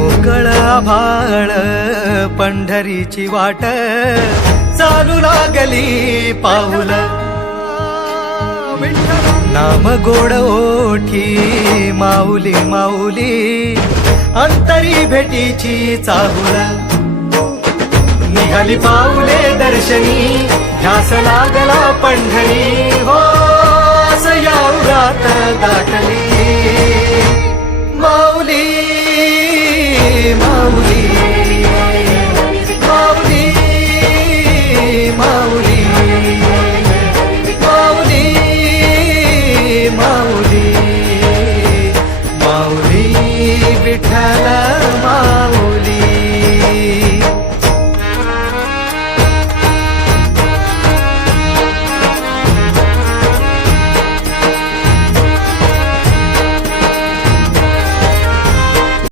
मोकळ आभाळ पंढरीची वाट चालू लागली पाऊल नाम गोड ओठी माऊली माऊली अंतरी भेटीची चाहुल निघाली पाऊले दर्शनी ध्यास लागला पंढरी हो यात दाटली माऊली माऊली माऊली माऊली माऊली माऊली माऊली विठ्ठल माऊली